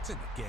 It's in the game.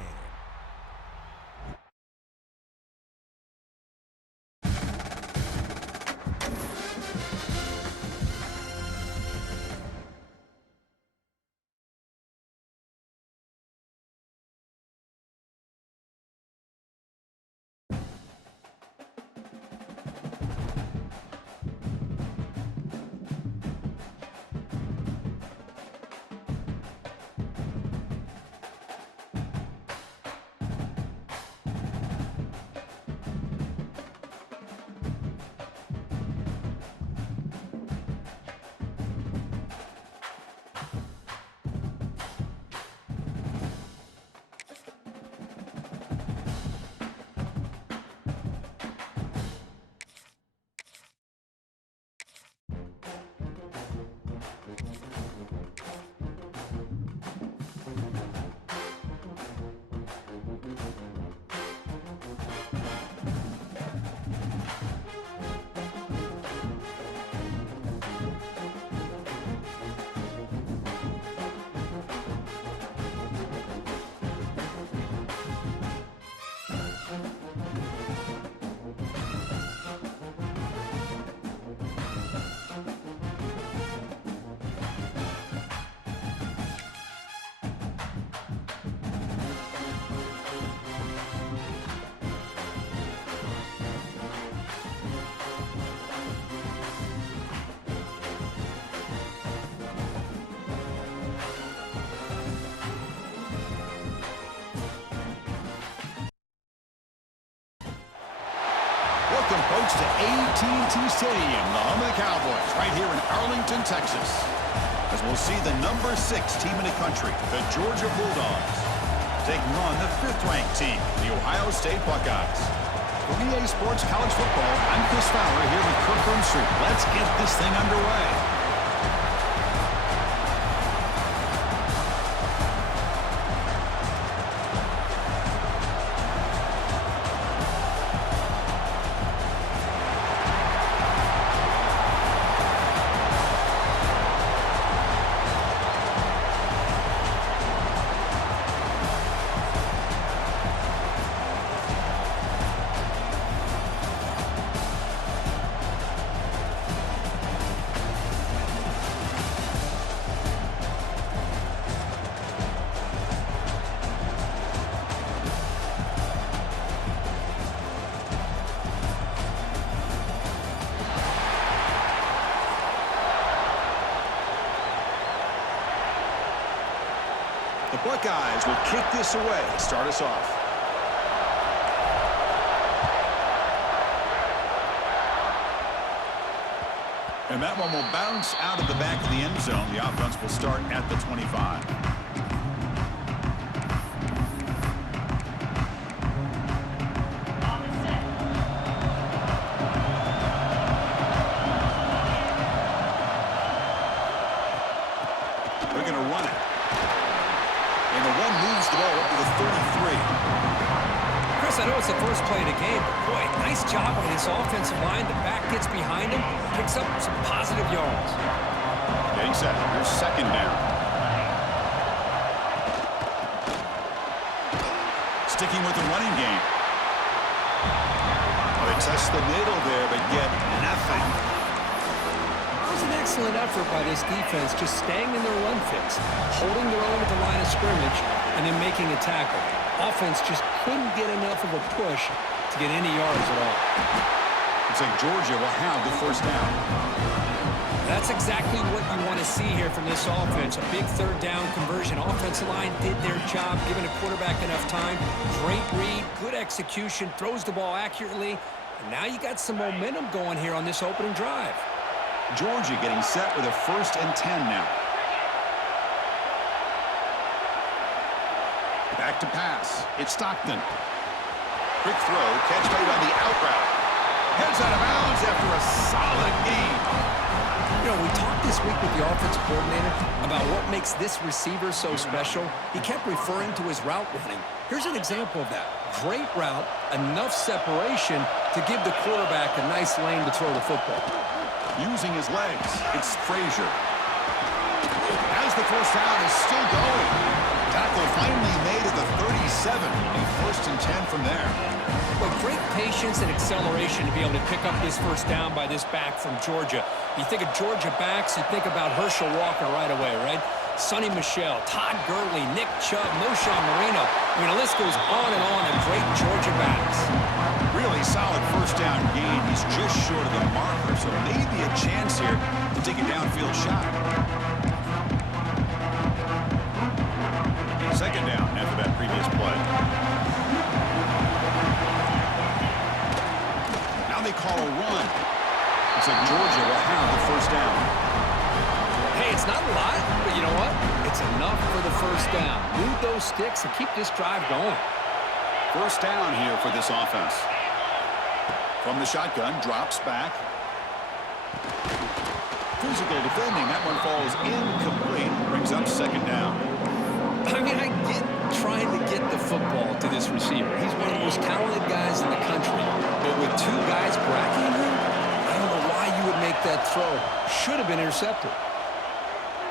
Welcome, folks, to AT&T Stadium, the home of the Cowboys, right here in Arlington, Texas. As we'll see the number 6 team in the country, the Georgia Bulldogs, taking on the 5th-ranked team, the Ohio State Buckeyes. For EA Sports College Football, I'm Chris Fowler here with Kirk Street. Let's get this thing underway. The Buckeyes will kick this away, start us off. And that one will bounce out of the back of the end zone. The offense will start at the 25. They're going to run it. And the one moves the ball up to the 33. Chris, I know it's the first play of the game, but boy, nice job on this offensive line. The back gets behind him, picks up some positive yards. Getting set. Here's second down. Sticking with the running game. Well, they test the middle there, but get nothing. It was an excellent effort by this defense, just staying in their run fix, holding their own at the line of scrimmage, and then making a tackle. Offense just couldn't get enough of a push to get any yards at all. Looks like Georgia will have the first down. That's exactly what you want to see here from this offense. A big third down conversion. Offensive line did their job, giving the quarterback enough time. Great read, good execution, throws the ball accurately. And now you got some momentum going here on this opening drive. Georgia getting set with a 1st and 10 now. Back to pass. It's Stockton. Quick throw, catch made on the out route. Heads out of bounds after a solid gain. You know, we talked this week with the offensive coordinator about what makes this receiver so special. He kept referring to his route running. Here's an example of that. Great route, enough separation to give the quarterback a nice lane to throw the football. Using his legs, it's Frazier. As the first down is still going. Tackle finally made at the 37. A 1st and 10 from there. But great patience and acceleration to be able to pick up this first down by this back from Georgia. You think of Georgia backs, you think about Herschel Walker right away, right? Sonny Michel, Todd Gurley, Nick Chubb, Moshawn Marino. I mean, the list goes on and on of great Georgia backs. Really solid first down gain. He's just short of the marker, so maybe a chance here to take a downfield shot. 2nd down after that previous play. Now they call a run. Looks like Georgia will have the first down. Hey, it's not a lot, but you know what? It's enough for the first down. Move those sticks and keep this drive going. First down here for this offense. From the shotgun, drops back. Physical defending. That one falls incomplete. Brings up 2nd down. I mean, I get trying to get the football to this receiver. He's one of the most talented guys in the country. But with 2 guys bracketing him, I don't know why you would make that throw. Should have been intercepted.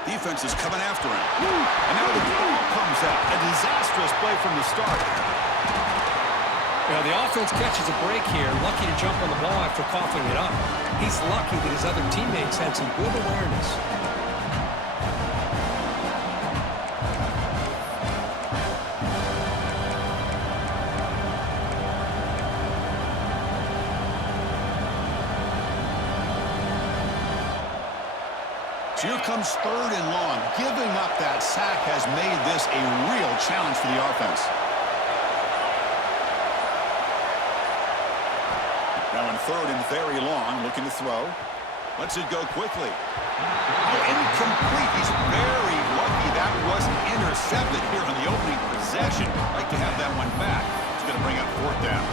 Defense is coming after him. And now the ball comes out. A disastrous play from the start. Well, the offense catches a break here. Lucky to jump on the ball after coughing it up. He's lucky that his other teammates had some good awareness. So here comes 3rd and long. Giving up that sack has made this a real challenge for the offense. Now in 3rd and very long, looking to throw. Lets it go quickly. Oh, incomplete. He's very lucky that wasn't intercepted here on the opening possession. Like to have that one back. It's going to bring up 4th down.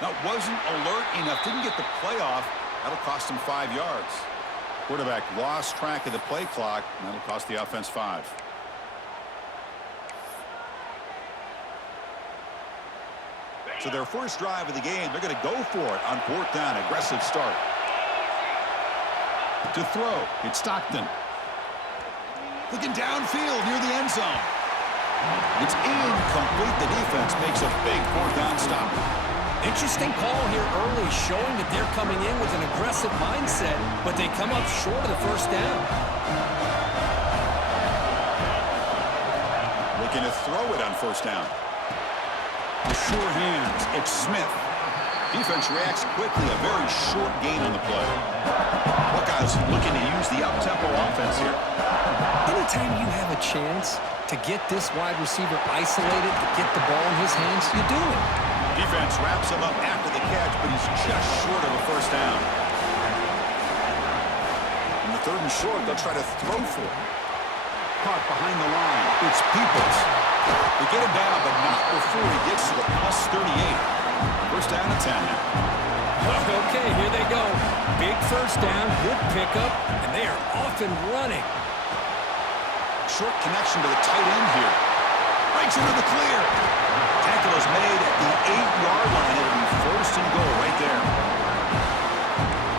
That wasn't alert enough. Didn't get the play off. That'll cost him 5 yards. Quarterback lost track of the play clock, and that'll cost the offense 5. So their first drive of the game, they're going to go for it on 4th down. Aggressive start. To throw, it's Stockton. Looking downfield near the end zone. It's incomplete. The defense makes a big 4th down stop. Interesting call here early, showing that they're coming in with an aggressive mindset, but they come up short of the first down. Looking to throw it on 1st down. With sure hands, it's Smith. Defense reacts quickly, a very short gain on the play. Buckeyes looking to use the up-tempo offense here. Anytime you have a chance to get this wide receiver isolated, to get the ball in his hands, you do it. Defense wraps him up after the catch, but he's just short of a first down. In the 3rd and short, they'll try to throw for it. Caught behind the line. It's Peoples. They get him down, but not before he gets to the +38. First down and 10 now. Okay, here they go. Big first down, good pickup, and they are off and running. Short connection to the tight end here. Breaks into the clear. Tackle is made at the 8-yard line. It'll be 1st and goal right there.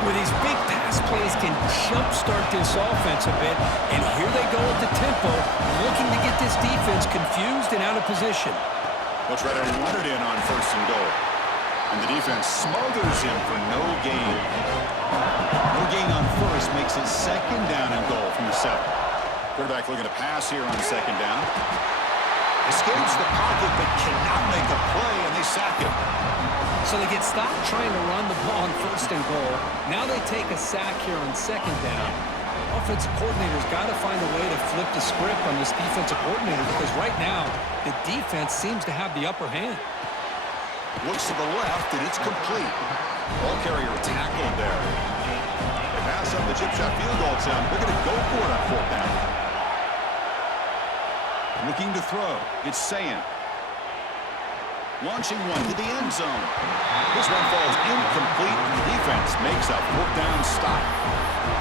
Where these big pass plays can jumpstart this offense a bit, and here they go at the tempo, looking to get this defense confused and out of position. They'll try to run it in on 1st and goal. And the defense smothers him for no gain. No gain on 1st makes it 2nd down and goal from the 7. Quarterback looking to pass here on 2nd down. Escapes the pocket but cannot make a play, and they sack him. So they get stopped trying to run the ball on 1st and goal. Now they take a sack here on 2nd down. Offensive coordinator's got to find a way to flip the script on this defensive coordinator, because right now the defense seems to have the upper hand. Looks to the left, and it's complete. Ball carrier tackled there. They pass up the chip shot field goal attempt. They're going to go for it on 4th down. Looking to throw. It's Sayan. Launching one to the end zone. This one falls incomplete, and the defense makes a fourth down stop.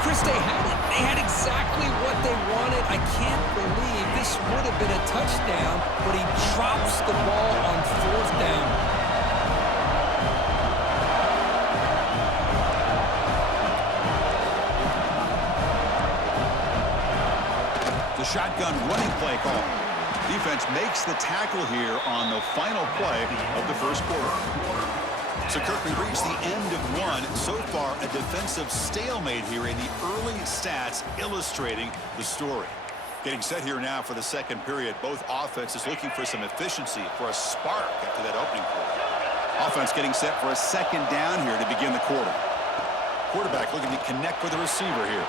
Chris, they had it. They had exactly what they wanted. I can't believe this would have been a touchdown, but he drops the ball on fourth down. The shotgun running play call. Defense makes the tackle here on the final play of the first quarter. So, Kirk, we reached the end of one. So far, a defensive stalemate here in the early stats illustrating the story. Getting set here now for the second period. Both offenses looking for some efficiency, for a spark after that opening quarter. Offense getting set for a second down here to begin the quarter. Quarterback looking to connect with the receiver here.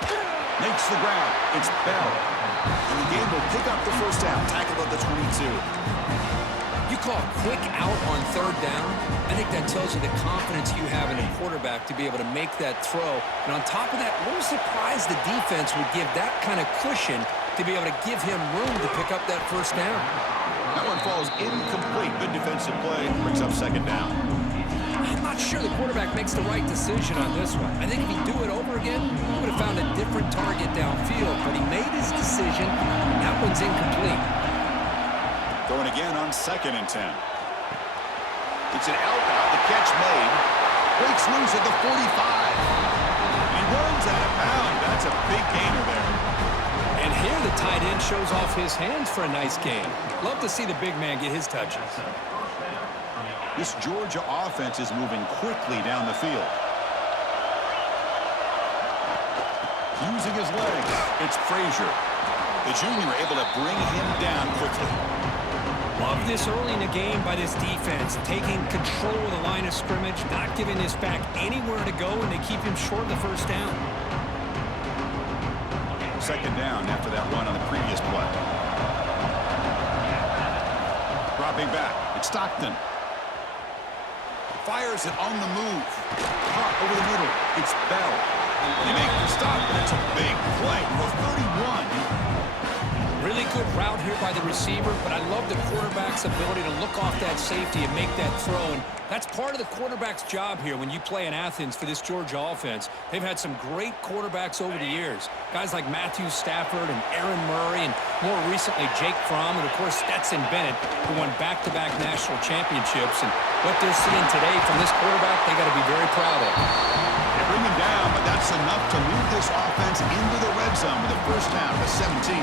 Makes the ground. It's Bell. And the game will pick up the first down. Tackled at the 22. You call a quick out on third down. I think that tells you the confidence you have in a quarterback to be able to make that throw. And on top of that, a little surprised the defense would give that kind of cushion to be able to give him room to pick up that first down. That one falls incomplete. Good defensive play. Brings up second down. I'm not sure the quarterback makes the right decision on this one. I think if he'd do it over again, he would have found a different target downfield. But he made his decision, and that one's incomplete. Going again on 2nd and 10. It's an out route. The catch made. Breaks loose at the 45. He runs out of bounds. That's a big gainer there. And here the tight end shows off his hands for a nice game. Love to see the big man get his touches. This Georgia offense is moving quickly down the field. Using his legs, it's Frazier. The junior able to bring him down quickly. Love this early in the game by this defense, taking control of the line of scrimmage, not giving this back anywhere to go, and they keep him short of the first down. Second down after that run on the previous play. Dropping back, it's Stockton. Fires it on the move. Caught over the middle. It's Bell. They make the stop, and it's a big play for 31. Really good route here by the receiver, but I love the quarterback's ability to look off that safety and make that throw. And that's part of the quarterback's job here when you play in Athens for this Georgia offense. They've had some great quarterbacks over the years. Guys like Matthew Stafford and Aaron Murray, and more recently Jake Fromm, and of course Stetson Bennett, who won back-to-back national championships. And what they're seeing today from this quarterback, they got to be very proud of. They bring him down, but that's enough to move this offense into the red zone with the first down to 17.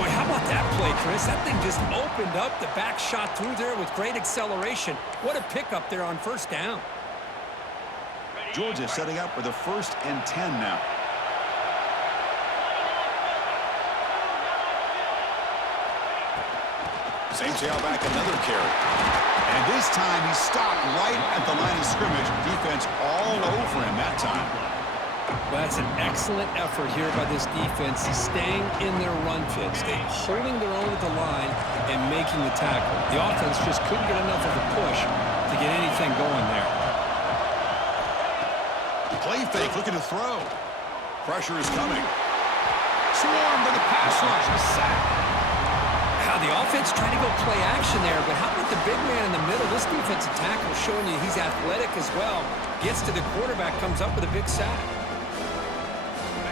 Boy, how about that play, Chris? That thing just opened up. The back shot through there with great acceleration. What a pickup there on first down. Georgia setting up for the 1st and 10 now. Same tailback, another carry. And this time he stopped right at the line of scrimmage. Defense all over him that time. Well, that's an excellent effort here by this defense, staying in their run fits, holding their own at the line and making the tackle. The offense just couldn't get enough of a push to get anything going there. Play fake, looking to throw. Pressure is coming. Swarmed by the pass rush, a sack. Now the offense trying to go play action there, but how about the big man in the middle? This defensive tackle showing you he's athletic as well. Gets to the quarterback, comes up with a big sack.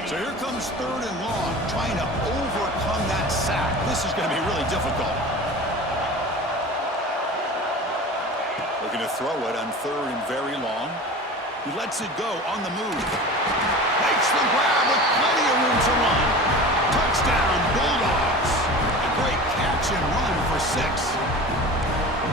So here comes 3rd and long, trying to overcome that sack. This is going to be really difficult. Looking to throw it on 3rd and very long. He lets it go on the move. Makes the grab with plenty of room to run. Touchdown, Bulldogs. A great catch and run for 6.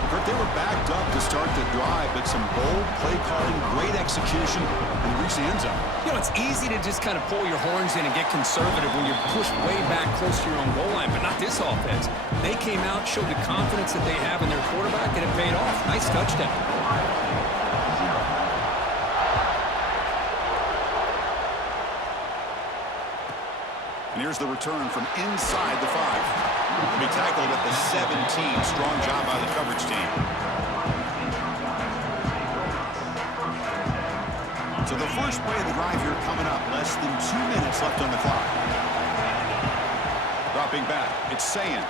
Kurt, they were backed up to start the drive, but some bold play calling, great execution, and reach the end zone. You know, it's easy to just kind of pull your horns in and get conservative when you're pushed way back close to your own goal line, but not this offense. They came out, showed the confidence that they have in their quarterback, and it paid off. Nice touchdown. And here's the return from inside the 5. He'll be tackled at the 17. Strong job by the coverage team. So the first play of the drive here coming up. Less than 2 minutes left on the clock. Dropping back, it's Sayan.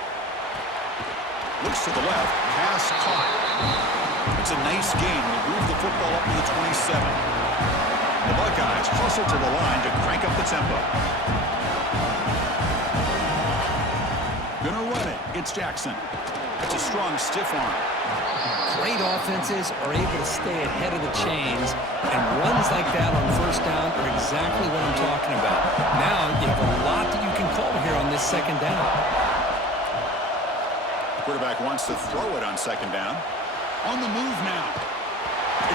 Looks to the left. Pass caught. It's a nice gain. We move the football up to the 27. The Buckeyes hustle to the line to crank up the tempo. Gonna run it. It's Jackson. It's a strong, stiff arm. Great offenses are able to stay ahead of the chains, and runs like that on first down are exactly what I'm talking about. Now you have a lot that you can call here on this second down. Quarterback wants to throw it on second down. On the move now.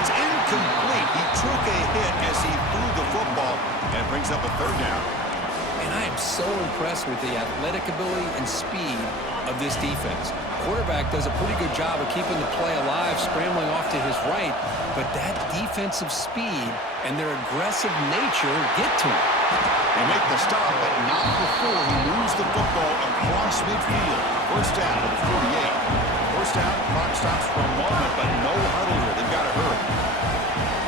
It's incomplete. He took a hit as he threw the football, and it brings up a third down. And I am so impressed with the athletic ability and speed of this defense. Quarterback does a pretty good job of keeping the play alive, scrambling off to his right, but that defensive speed and their aggressive nature get to him. They make the stop, but not before he moves the football across midfield. First down to the 48. First down, clock stops for a moment, but no huddle here. They've got to hurry.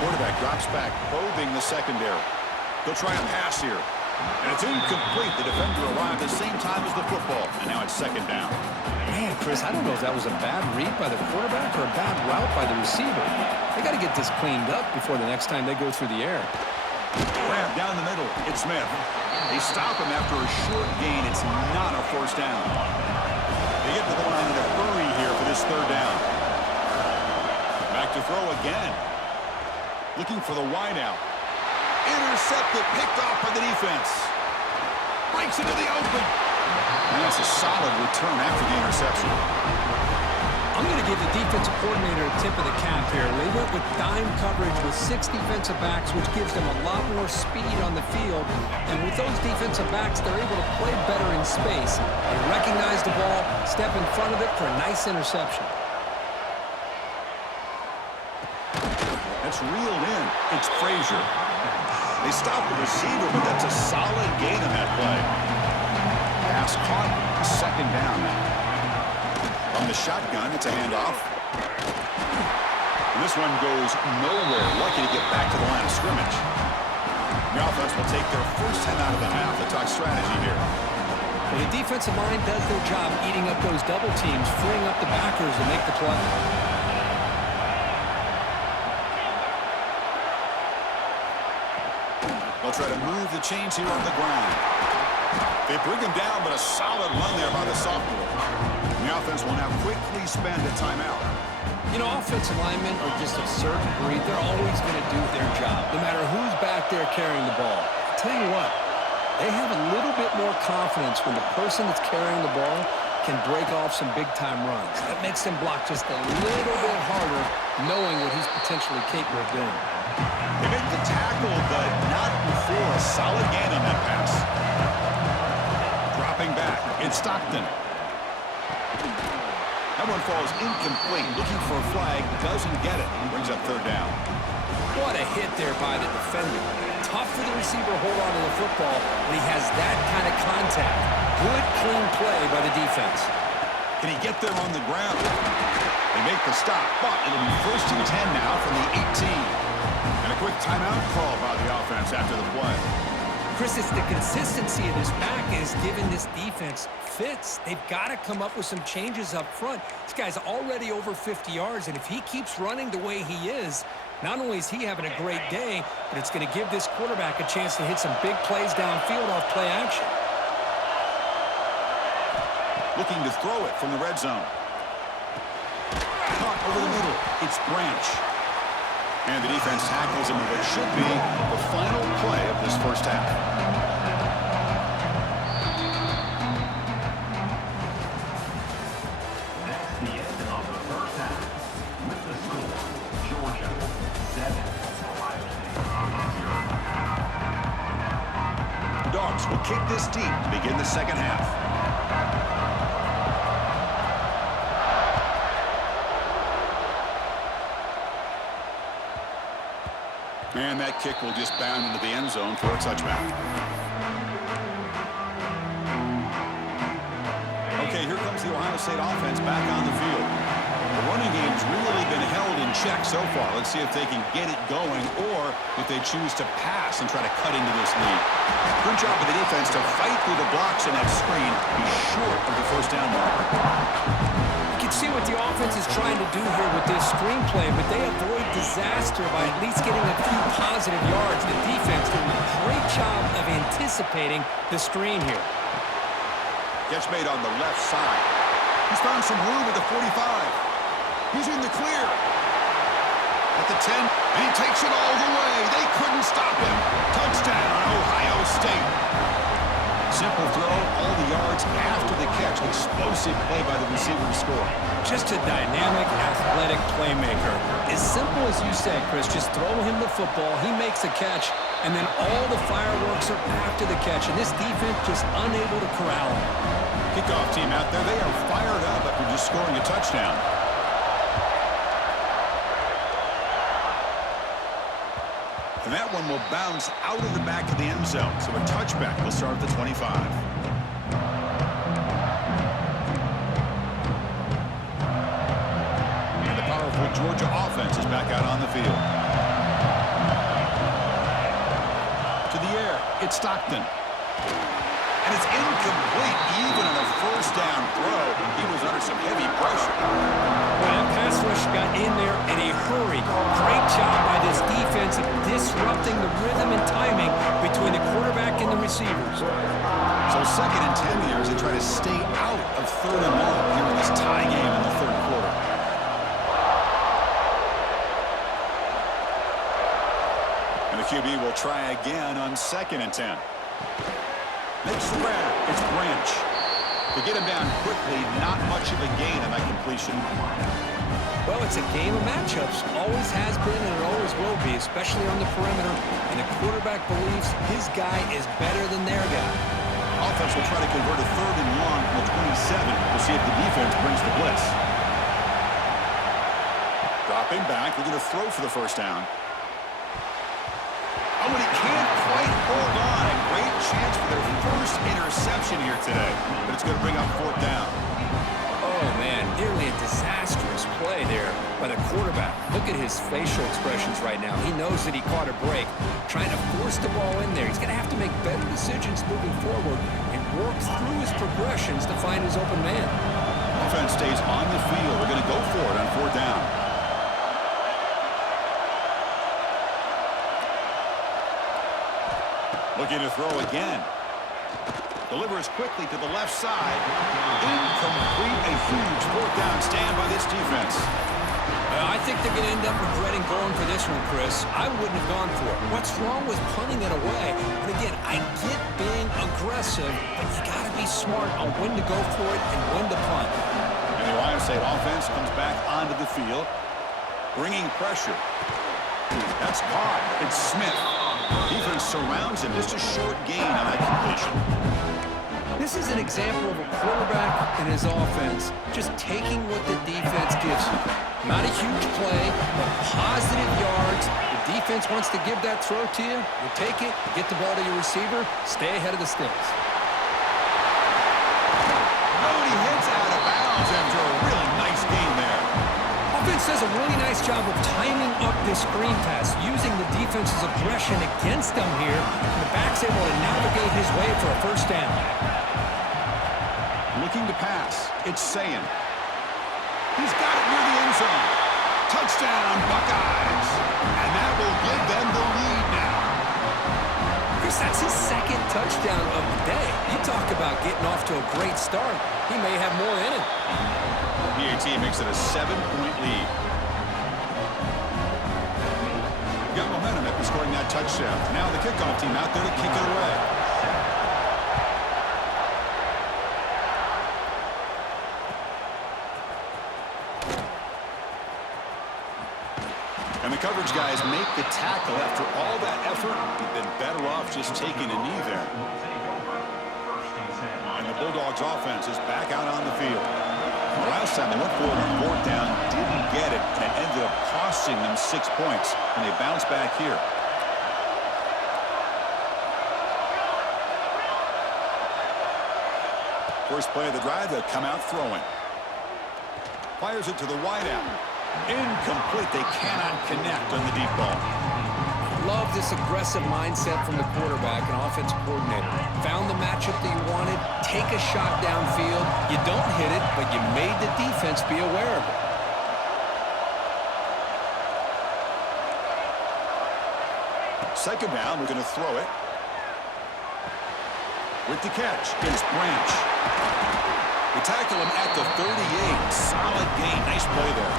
Quarterback drops back, probing the secondary. They'll try a pass here. And it's incomplete. The defender arrived at the same time as the football, and now it's second down. Man, Chris, I don't know if that was a bad read by the quarterback or a bad route by the receiver. They got to get this cleaned up before the next time they go through the air. Grab down the middle. It's Smith. They stop him after a short gain. It's not a first down. They get to the line in a hurry here for this third down. Back to throw again. Looking for the wideout. Intercepted, picked off by the defense. Breaks into the open. And that's a solid return after the interception. I'm going to give the defensive coordinator a tip of the cap here. They went with dime coverage with 6 defensive backs, which gives them a lot more speed on the field. And with those defensive backs, they're able to play better in space. They recognize the ball, step in front of it for a nice interception. That's reeled in. It's Frazier. They stop the receiver, but that's a solid gain on that play. Pass caught. Second down now. From the shotgun, it's a handoff. And this one goes nowhere. Lucky to get back to the line of scrimmage. The offense will take their first 10 out of the half. They talk strategy here. Well, the defensive line does their job eating up those double teams, freeing up the backers to make the play. They'll try to move the chains here on the ground. They bring him down, but a solid run there by the sophomore. The offense will now quickly spend a timeout. You know, offensive linemen are just a certain breed. They're always going to do their job, no matter who's back there carrying the ball. I'll tell you what, they have a little bit more confidence when the person that's carrying the ball can break off some big-time runs. That makes them block just a little bit harder, knowing what he's potentially capable of doing. They make the tackle, but not before a solid gain on that pass. Dropping back, it's Stockton. That one falls incomplete. Looking for a flag, doesn't get it. Brings up third down. What a hit there by the defender. Tough for the receiver to hold on to the football, but he has that kind of contact. Good, clean play by the defense. Can he get there on the ground? They make the stop, but it'll be first and 10 now from the 18. And a quick timeout call by the offense after the play. Chris, it's the consistency of this back is giving this defense fits. They've got to come up with some changes up front. This guy's already over 50 yards, and if he keeps running the way he is, not only is he having a great day, but it's going to give this quarterback a chance to hit some big plays downfield off play action. Looking to throw it from the red zone. Caught over the middle. It's Branch. And the defense tackles him with what should be the final play of this first half. That's the end of the first half. With the score, Georgia 7, Ohio State 0. Dogs will kick this deep to begin the second half. And that kick will just bound into the end zone for a touchback. Okay, here comes the Ohio State offense back on the field. The running game's really been held in check so far. Let's see if they can get it going or if they choose to pass and try to cut into this lead. Good job of the defense to fight through the blocks in that screen, be short of the first down marker. You can what the offense is trying to do here with this screenplay, but they avoid disaster by at least getting a few positive yards. The defense doing a great job of anticipating the screen here. Gets made on the left side. He's found some room at the 45. He's in the clear. At the 10, and he takes it all the way. They couldn't stop him. Touchdown, Ohio State. Simple throw, all the yards after the catch. Explosive play by the receiver to score. Just a dynamic, athletic playmaker. As simple as you said, Chris, just throw him the football, he makes a catch, and then all the fireworks are after the catch, and this defense just unable to corral him. Kickoff team out there, they are fired up after just scoring a touchdown. And that one will bounce out of the back of the end zone. So a touchback will start at the 25. And the powerful Georgia offense is back out on the field. To the air, it's Stockton. And it's incomplete, even on a first down throw. He was under some heavy pressure. Well, that pass rush got in there in a hurry. Great job by this defense of disrupting the rhythm and timing between the quarterback and the receivers. So 2nd and 10 here as they try to stay out of 3rd and long here in this tie game in the 3rd quarter. And the QB will try again on 2nd and 10. Makes the grab. It's Branch. To get him down quickly, not much of a gain on that completion. Well, it's a game of matchups. Always has been and it always will be, especially on the perimeter. And the quarterback believes his guy is better than their guy. Offense will try to convert a 3rd and long from the 27. We'll see if the defense brings the blitz. Dropping back. They're going to throw for the 1st down. Oh, and he can't quite hold on. A great chance for their first interception here today. But it's going to bring up 4th down. Oh, man, nearly a disastrous play there by the quarterback. Look at his facial expressions right now. He knows that he caught a break, trying to force the ball in there. He's going to have to make better decisions moving forward and work through his progressions to find his open man. Offense stays on the field. They're going to go for it on 4th down. Looking to throw again. Delivers quickly to the left side. Incomplete. A huge 4th down stand by this defense. I think they're going to end up regretting going for this one, Chris. I wouldn't have gone for it. What's wrong with punting it away? And again, I get being aggressive, but you got to be smart on when to go for it and when to punt. And the Ohio State offense comes back onto the field, bringing pressure. That's caught. It's Smith. Defense surrounds him. Just a short gain on that completion. This is an example of a quarterback and his offense just taking what the defense gives you. Not a huge play, but positive yards. The defense wants to give that throw to you. You take it, get the ball to your receiver, stay ahead of the sticks. Nobody hits out of bounds after a really nice game there. Offense does a really nice job of timing up this screen pass, using the defense's aggression against them here. And the back's able to navigate his way for a 1st down. Looking to pass. It's Sayin. He's got it near the end zone. Touchdown, Buckeyes. And that will give them the lead now. Chris, that's his 2nd touchdown of the day. You talk about getting off to a great start. He may have more in it. PAT makes it a 7-point lead. Got momentum after scoring that touchdown. Now the kickoff team out there to kick it away. And the coverage guys make the tackle. After all that effort, you've been better off just taking a knee there. And the Bulldogs offense is back out on the field. The last time they went for it on 4th down, didn't get it, and it ended up costing them 6 points. And they bounce back here. First play of the drive, they'll come out throwing. Fires it to the wideout. Incomplete. They cannot connect on the deep ball. Love this aggressive mindset from the quarterback and offensive coordinator. Found the matchup that you wanted, take a shot downfield. You don't hit it, but you made the defense be aware of it. Second down, we're going to throw it. With the catch is Branch. They tackle him at the 38. Solid gain. Nice play there.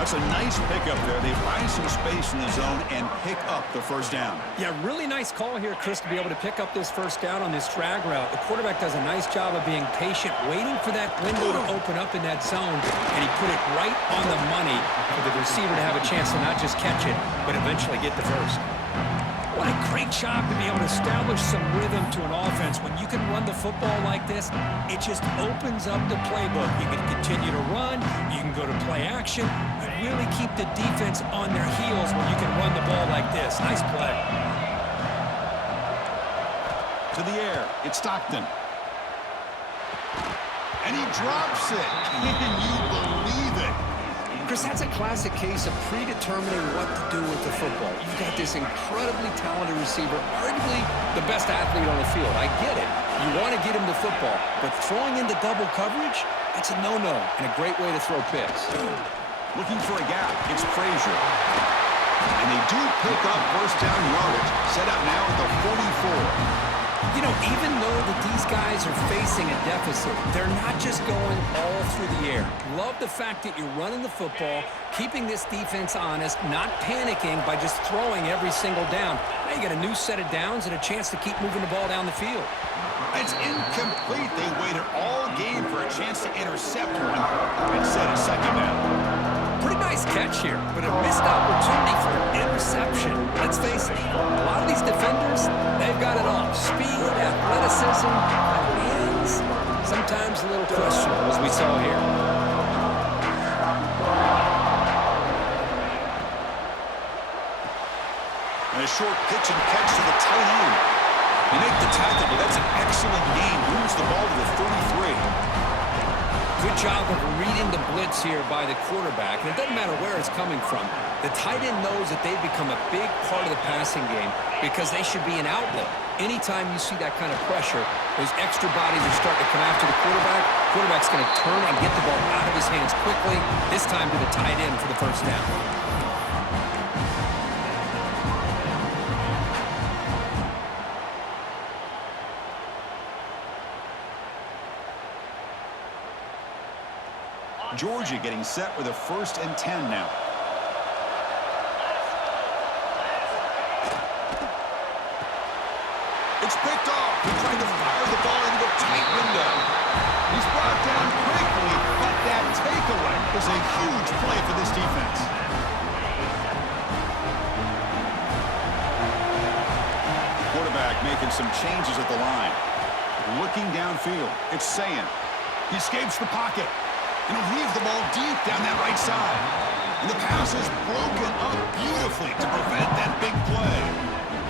That's a nice pickup there. They find some space in the zone and pick up the first down. Yeah, really nice call here, Chris, to be able to pick up this first down on this drag route. The quarterback does a nice job of being patient, waiting for that window to open up in that zone, and he put it right on the money for the receiver to have a chance to not just catch it, but eventually get the first. What a great job to be able to establish some rhythm to an offense. When you can run the football like this, it just opens up the playbook. You can continue to run. You can go to play action. You really keep the defense on their heels when you can run the ball like this. Nice play. To the air. It's Stockton. And he drops it. Can you believe it? Chris, that's a classic case of predetermining what to do with the football. You've got this incredibly talented receiver, arguably the best athlete on the field. I get it. You want to get him the football, but throwing into double coverage, that's a no-no and a great way to throw picks. Looking for a gap. It's Frazier. And they do pick up first down yardage. Set up now at the 44. You know, even though that these guys are facing a deficit, they're not just going all through the air. Love the fact that you're running the football, keeping this defense honest, not panicking by just throwing every single down. Now you got a new set of downs and a chance to keep moving the ball down the field. It's incomplete. They waited all game for a chance to intercept one and set a second down. Pretty nice catch here, but a missed opportunity for an interception. Let's face it, a lot of these defenders, they've got it all. Speed, athleticism, hands, sometimes a little questionable, as we saw here. And a short pitch and catch to the tight end. You make the tackle, but that's an excellent gain. Moves the ball to the 33. Good job of reading the blitz here by the quarterback. And it doesn't matter where it's coming from. The tight end knows that they've become a big part of the passing game because they should be an outlet. Anytime you see that kind of pressure, those extra bodies are starting to come after the quarterback. Quarterback's going to turn and get the ball out of his hands quickly, this time to the tight end for the first down. Georgia getting set with a 1st and 10 now. It's picked off. He's trying to fire the ball into a tight window. He's brought down quickly, but that takeaway is a huge play for this defense. Quarterback making some changes at the line. Looking downfield. It's Sayan. He escapes the pocket. And he'll leave the ball deep down that right side. And the pass is broken up beautifully to prevent that big play.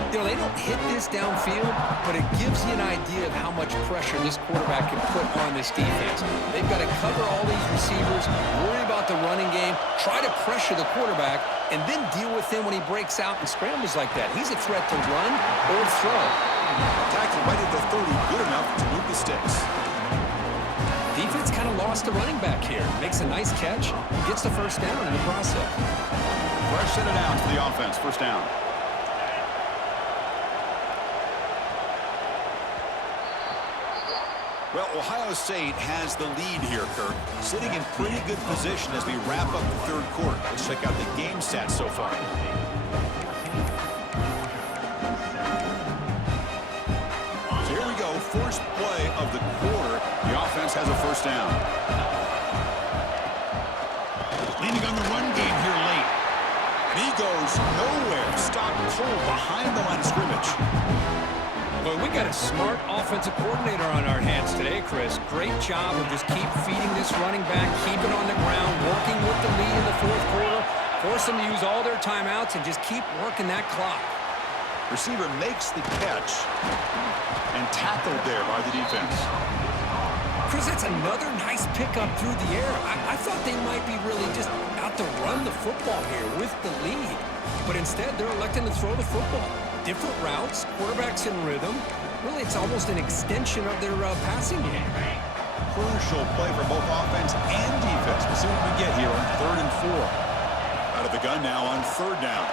You know, they don't hit this downfield, but it gives you an idea of how much pressure this quarterback can put on this defense. They've got to cover all these receivers, worry about the running game, try to pressure the quarterback, and then deal with him when he breaks out and scrambles like that. He's a threat to run or throw. Tackle right at the 30, good enough to move the sticks. Defense kind of lost the running back here. Makes a nice catch, gets the first down in the process. Fresh set of downs for the offense, first down. Well, Ohio State has the lead here, Kirk. Sitting in pretty good position as we wrap up the third quarter. Let's check out the game stats so far. So here we go, first play of the quarter. The offense has a first down. Leaning on the run game here late. And he goes nowhere. Stop cold behind the line of scrimmage. Well, we got a smart offensive coordinator on our hands today, Chris. Great job of just keep feeding this running back, keep it on the ground, working with the lead in the fourth quarter, force them to use all their timeouts, and just keep working that clock. Receiver makes the catch and tackled there by the defense. Chris, that's another nice pickup through the air. I thought they might be really just out to run the football here with the lead. But instead, they're electing to throw the football. Different routes, quarterbacks in rhythm. Really, it's almost an extension of their passing game. Crucial play for both offense and defense. We'll see what we get here on 3rd and 4. Out of the gun now on 3rd down.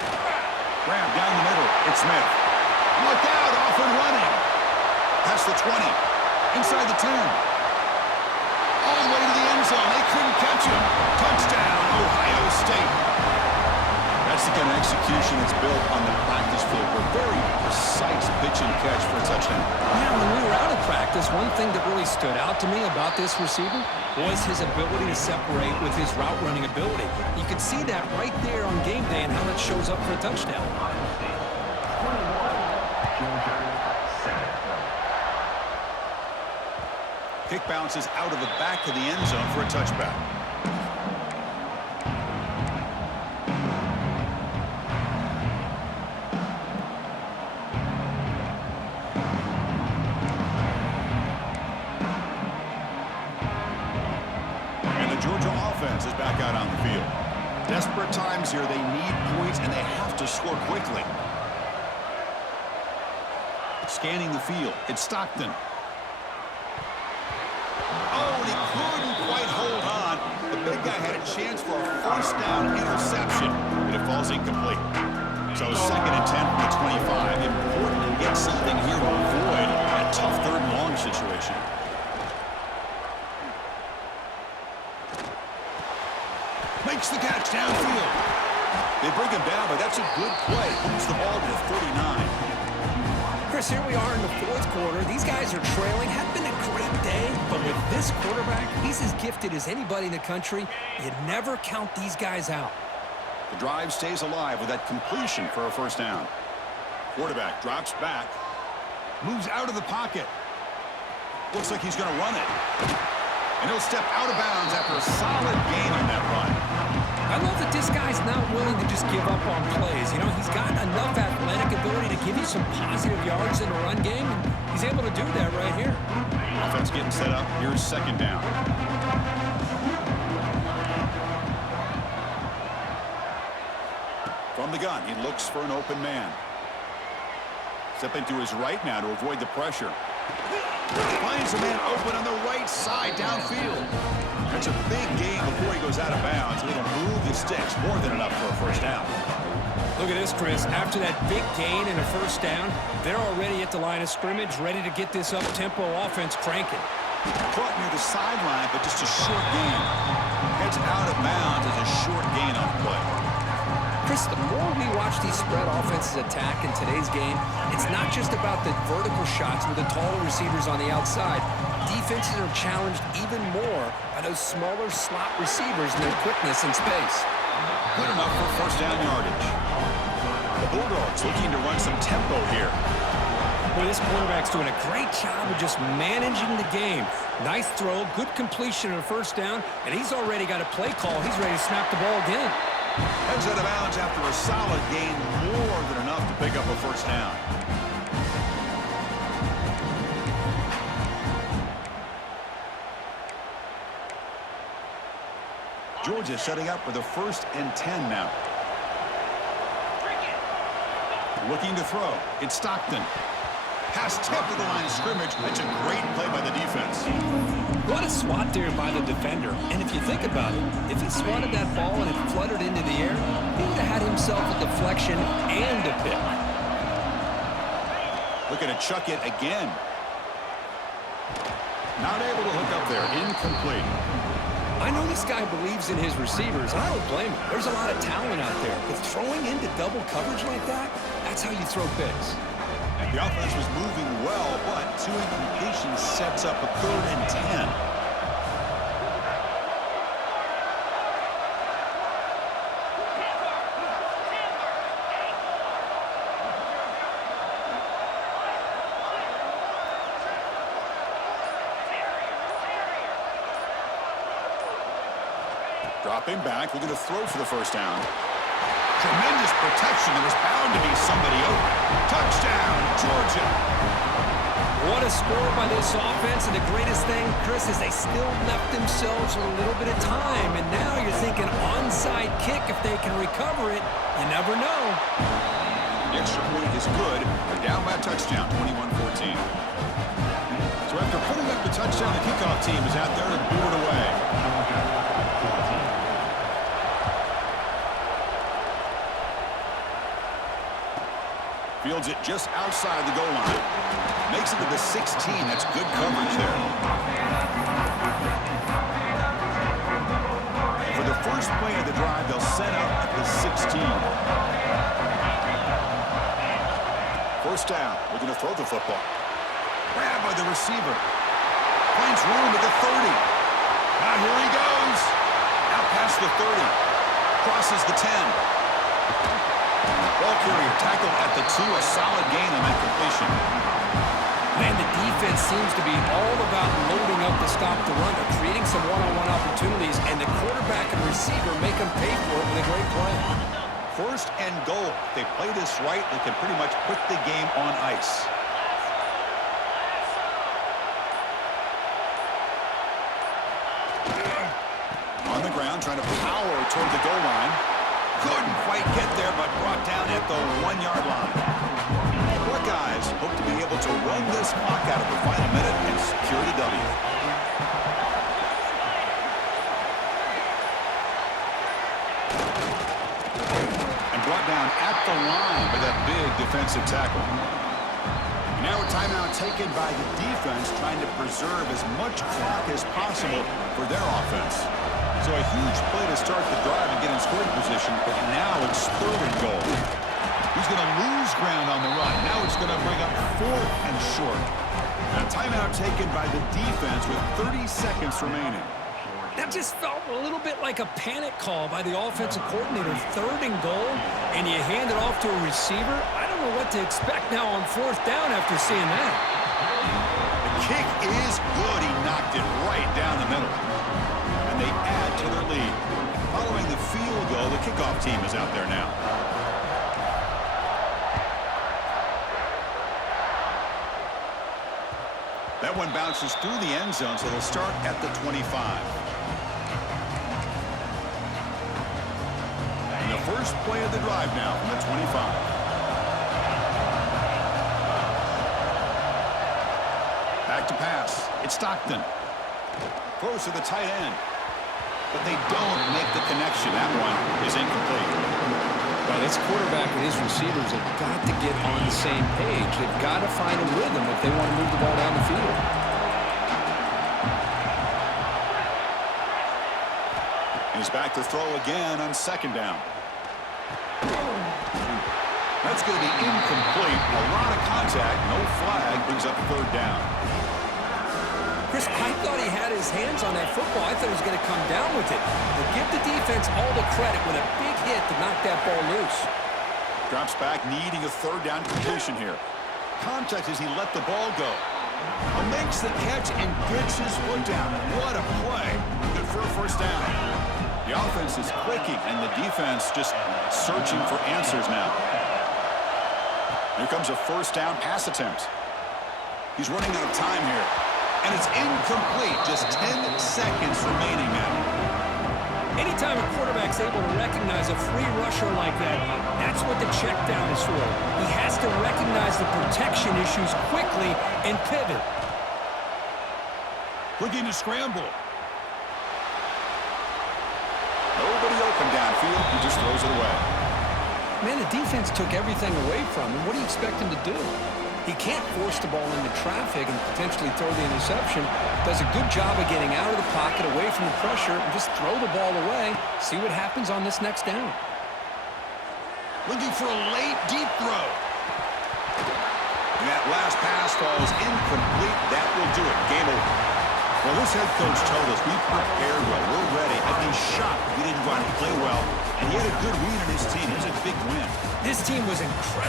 Grab down the middle. It's Smith. Look out, off and running. Past the 20. Inside the 10. All the way to the end zone. They couldn't catch him. Touchdown, Ohio State. That's the kind of execution that's built on the practice field. A very precise pitch and catch for a touchdown. Yeah, when we were out of practice, one thing that really stood out to me about this receiver was his ability to separate with his route running ability. You could see that right there on game day and how that shows up for a touchdown. Kick bounces out of the back of the end zone for a touchback. And the Georgia offense is back out on the field. Desperate times here. They need points, and they have to score quickly. Scanning the field. It's Stockton. Oh, and he couldn't quite hold on. The big guy had a chance for a first down interception, but it falls incomplete. So 2nd and 10 from the 25. Important to get something here to avoid a tough 3rd and long situation. Makes the catch downfield. They bring him down, but that's a good play. Moves the ball to the 39. Chris, here we are in the 4th quarter. These guys are trailing. Had been a great day, but with this quarterback, he's as gifted as anybody in the country. You never count these guys out. The drive stays alive with that completion for a first down. Quarterback drops back. Moves out of the pocket. Looks like he's going to run it. And he'll step out of bounds after a solid gain on that run. I love that this guy's not willing to just give up on plays. You know, he's got enough athletic ability to give you some positive yards in the run game, and he's able to do that right here. Offense getting set up. Here's 2nd down. From the gun, he looks for an open man. Stepping to his right now to avoid the pressure. Finds a man open on the right side downfield. That's a big gain before he goes out of bounds. It'll move the sticks more than enough for a first down. Look at this, Chris. After that big gain and a first down, they're already at the line of scrimmage, ready to get this up-tempo offense cranking. Caught near the sideline, but just a short gain. Heads out of bounds as a short gain on play. Chris, the more we watch these spread offenses attack in today's game, it's not just about the vertical shots with the taller receivers on the outside. Defenses are challenged even more by those smaller slot receivers and their quickness in space. Good enough for first down yardage. The Bulldogs looking to run some tempo here. Boy, this quarterback's doing a great job of just managing the game. Nice throw, good completion on a first down, and he's already got a play call. He's ready to snap the ball again. Heads out of bounds after a solid gain, more than enough to pick up a first down. Georgia setting up for the 1st and 10 now. Looking to throw. It's Stockton. Pass tipped to the line of scrimmage. That's a great play by the defense. What a swat there by the defender. And if you think about it, if he swatted that ball and it fluttered into the air, he would have had himself a deflection and a pick. Looking to chuck it again. Not able to hook up there. Incomplete. I know this guy believes in his receivers, and I don't blame him. There's a lot of talent out there. But throwing into double coverage like that, that's how you throw picks. The offense was moving well, but 2 incompletions sets up a 3rd and 10. Dropping back, looking to throw for the first down. Tremendous protection. There was bound to be somebody open. Touchdown, Georgia. What a score by this offense, and the greatest thing, Chris, is they still left themselves a little bit of time, and now you're thinking onside kick if they can recover it. You never know. The extra point is good. They're down by a touchdown, 21-14. So after putting up the touchdown, the kickoff team is out there to boot it away. Fields it just outside the goal line. Makes it to the 16. That's good coverage there. For the first play of the drive, they'll set up at the 16. First down. Looking to throw the football. Grabbed by the receiver. Finds room at the 30. Now here he goes. Out past the 30. Crosses the 10. Ball carrier tackled at the 2. A solid gain on that completion. Man, the defense seems to be all about loading up to stop the run. They're creating some one-on-one opportunities, and the quarterback and receiver make them pay for it with a great play. First and goal. If they play this right, they can pretty much put the game on ice. On the ground, trying to power toward the goal line. Couldn't quite get there, but brought down at the 1-yard line. Buckeyes hope to be able to run this clock out of the final minute and secure the W. And brought down at the line with that big defensive tackle. Now a timeout taken by the defense, trying to preserve as much clock as possible for their offense. So a huge play to start the drive and get in scoring position, but now it's 3rd and goal. He's going to lose ground on the run. Now it's going to bring up 4th and short. And a timeout taken by the defense with 30 seconds remaining. That just felt a little bit like a panic call by the offensive coordinator. 3rd and goal, and you hand it off to a receiver. I don't know what to expect now on 4th down after seeing that. The kick is good. He knocked it right down the middle. And they add to their lead. Following the field goal, the kickoff team is out there now. That one bounces through the end zone, so they'll start at the 25. And the first play of the drive now from the 25. Back to pass. It's Stockton. Close to the tight end. But they don't make the connection. That one is incomplete. Well, this quarterback and his receivers have got to get on the same page. They've got to find a rhythm if they want to move the ball down the field. He's back to throw again on 2nd down. That's going to be incomplete. A lot of contact. No flag. Brings up 3rd down. Chris, I thought he had his hands on that football. I thought he was going to come down with it. But give the defense all the credit with a big hit to knock that ball loose. Drops back, needing a 3rd down completion here. Contact as he let the ball go. Makes the catch and gets his foot down. What a play. Good for a 1st down. The offense is clicking, and the defense just searching for answers now. Here comes a 1st down pass attempt. He's running out of time here. And it's incomplete. Just 10 seconds remaining now. Anytime a quarterback's able to recognize a free rusher like that, that's what the check down is for. He has to recognize the protection issues quickly and pivot. Looking to scramble. Nobody open downfield. He just throws it away. Man, the defense took everything away from him. What do you expect him to do? He can't force the ball into traffic and potentially throw the interception. Does a good job of getting out of the pocket, away from the pressure, and just throw the ball away. See what happens on this next down. Looking for a late, deep throw. And that last pass falls incomplete. That will do it. Game over. Well, this head coach told us we prepared well. We're ready. I'd be shocked if we didn't go out and play well. And he had a good read on his team. It's a big win. This team was incredible.